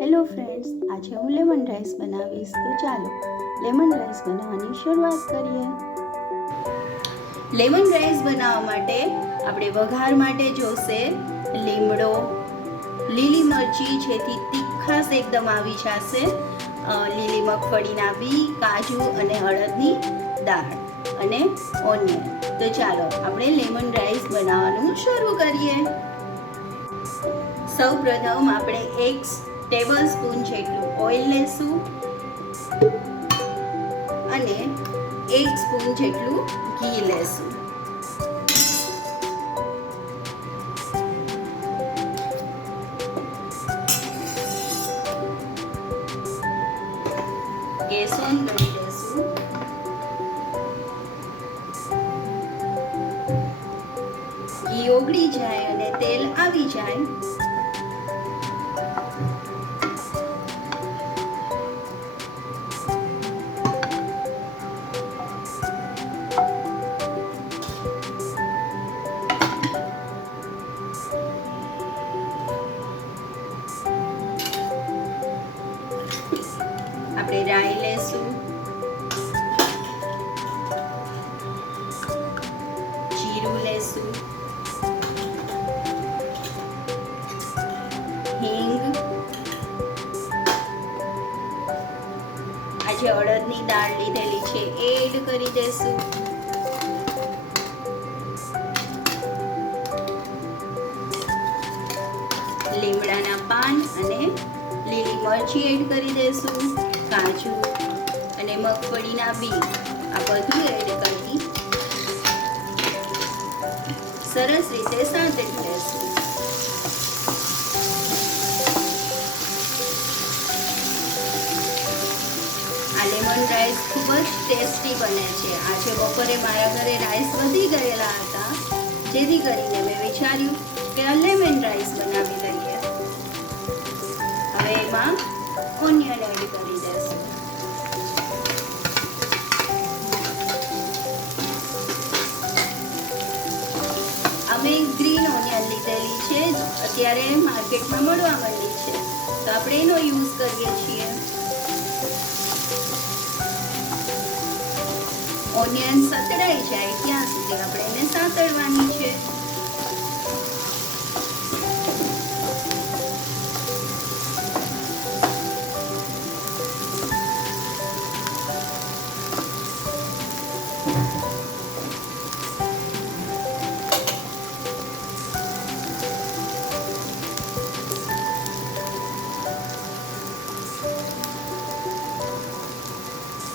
Hello friends, આજે હું lemon rice બનાવીશ. તો ચાલો લેમન રાઈસ બનાવવાની શરૂઆત કરીએ. લેમન રાઈસ બનાવવા માટે આપણે વઘાર માટે જોશે લીમડો, લીલી મરચી જેથી તીખાશ એકદમ આવી જશે, લીલી મગફળીના બી, કાજુ અને અડદની દાળ અને ઓનિયન. તો ચાલો આપણે લેમન રાઈસ બનાવવાનું શરૂ કરીએ. સૌ પ્રથમ આપણે 1 ટેબલ સ્પૂન જેટલું ઓઇલ લેશું અને 1 સ્પૂન જેટલું ઘી લેશું. ગેસ ઓન કરી દેશું. ઘી ઓગળી જાય અને તેલ આવી જાય આપણે રાઈ લેશું, જીરું લેશું, હિંગ, આજે અડદની દાળ લીધેલી છે એ એડ કરી દેશું. લીમડાના પાન અને લીલી મરચી એડ કરી દેશું. કાજુ અને મગફળીના બી આ બધું એડ કરી સરસ રીતે સાંતળી લેશું. આ લેમન રાઈસ ખૂબ જ ટેસ્ટી બને છે. આજે બપોરે મારા ઘરે રાઈસ વધી ગયેલા હતા, જેથી કરીને મેં વિચાર્યું કે આ લેમન રાઈસ બનાવી લઈએ. હવે એમાં ઓનિયન એડ કરી દેશું. અમે ગ્રીન ઓનિયન લીધેલી છે, અત્યારે માર્કેટમાં મળવા માંડી છે, તો આપણે એનો યુઝ કરીએ છીએ. ઓનિયન સતળાઈ જાય ત્યાં સુધી આપણે એને સાતળવાની છે.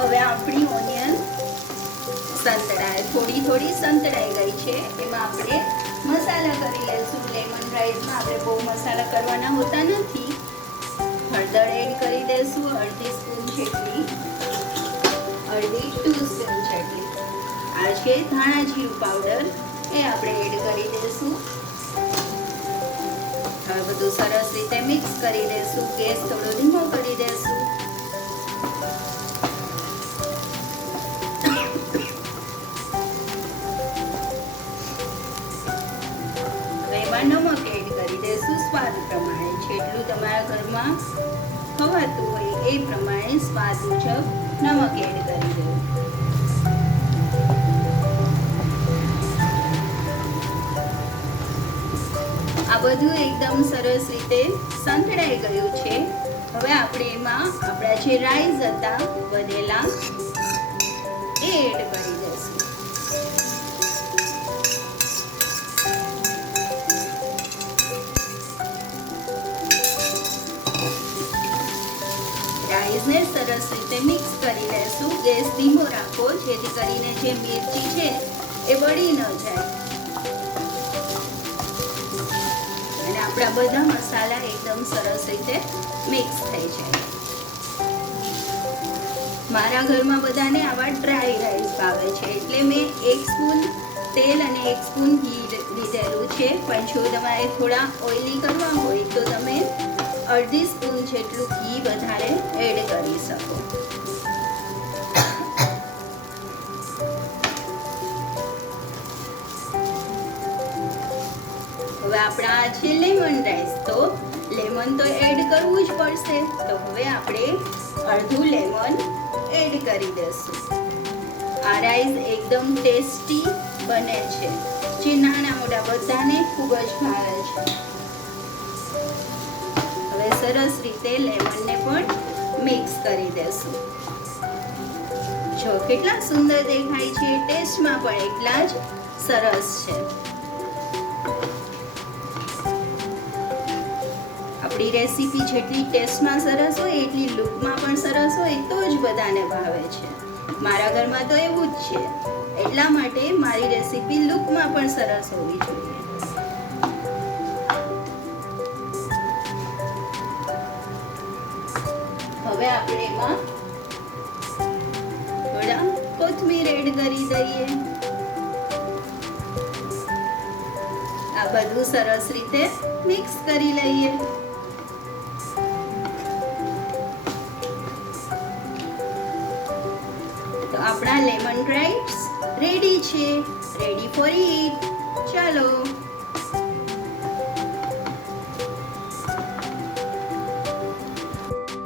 હવે આપણી ઓનિયન થોડી સંતળાઈ ગઈ છે. એમાં આપણે મસાલા કરી લઈશું. લેમન રાઈસમાં આપણે બહુ મસાલા કરવાના હોતા નથી. હળદર એડ કરી દઈશું, અડધી સ્પૂન જેટલી, અડધી 2 સ્પૂન જેટલી. આ છે ધાણા જીરું પાવડર, એ આપણે એડ કરી દઈશું. હવે બધું સરસ રીતે મિક્સ કરી દઈશું. ગેસ થોડો ધીમો કરી દઈશું. નમક એડ કરી દઈશું સ્વાદ પ્રમાણે. જેટલું તમારા ઘરમાં ખવાતું હોય એ પ્રમાણે સ્વાદ મુજબ નમક એડ કરી દો. આ બધું એકદમ સરસ રીતે સંતળાઈ ગયું છે. હવે આપણે એમાં આપણા જે રાઈસ હતા વધેલા એ એડ કરી દઈશું. રાઈસને સરસ રીતે મિક્સ કરી લેશું. ગેસ ધીમો રાખો, જેથી કરીને જે મિરચી છે એ બળી ન જાય અને આપણા બધા મસાલા એકદમ સરસ રીતે મિક્સ થઈ જાય. મારા ઘરમાં બધાને આવા ડ્રાય રાઈસ ભાવે છે, એટલે મેં 1 સ્પૂન તેલ અને 1 સ્પૂન ઘી લીધેલું છે. પણ જો તમારે થોડા ઓઇલી કરવા હોય તો તમે અડધી સ્પૂન જેટલું ઘી વધારે એડ કરી શકો. હવે આપણા છે લેમન રાઈસ, તો લેમન તો એડ કરવું જ પડશે. આપણે અડધું લેમન એડ કરી દઈશું. આ રાઈસ એકદમ ટેસ્ટી બને છે, જે નાના મોટા બધાને ખૂબ જ ભાવે છે. હવે સરસ રીતે લેમનને પણ મિક્સ કરી દેશું. જો કેટલા સુંદર દેખાય છે, ટેસ્ટમાં પણ એટલા જ સરસ છે. આપણી રેસીપી જેટલી ટેસ્ટમાં સરસ હોય એટલી લુકમાં પણ સરસ હોય તો જ બધાને ભાવે છે. મારા ઘરમાં તો એવું જ છે, એટલા માટે મારી રેસીપી લુકમાં પણ સરસ હોવી જોઈએ. હવે આપણે એમાં થોડા કોથમીર એડ કરી દઈએ. આ બધું સરસ રીતે મિક્સ કરી લઈએ. તો આપણા લેમન રાઈસ રેડી છે, રેડી ફોર ઈટ. ચાલો.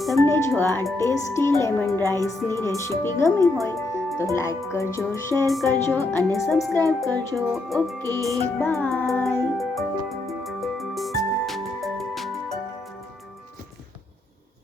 તમને જો આ ટેસ્ટી લેમન રાઈસની રેસીપી ગમી હોય તો લાઈક કરજો, શેર કરજો અને સબસ્ક્રાઈબ કરજો. Okay, by.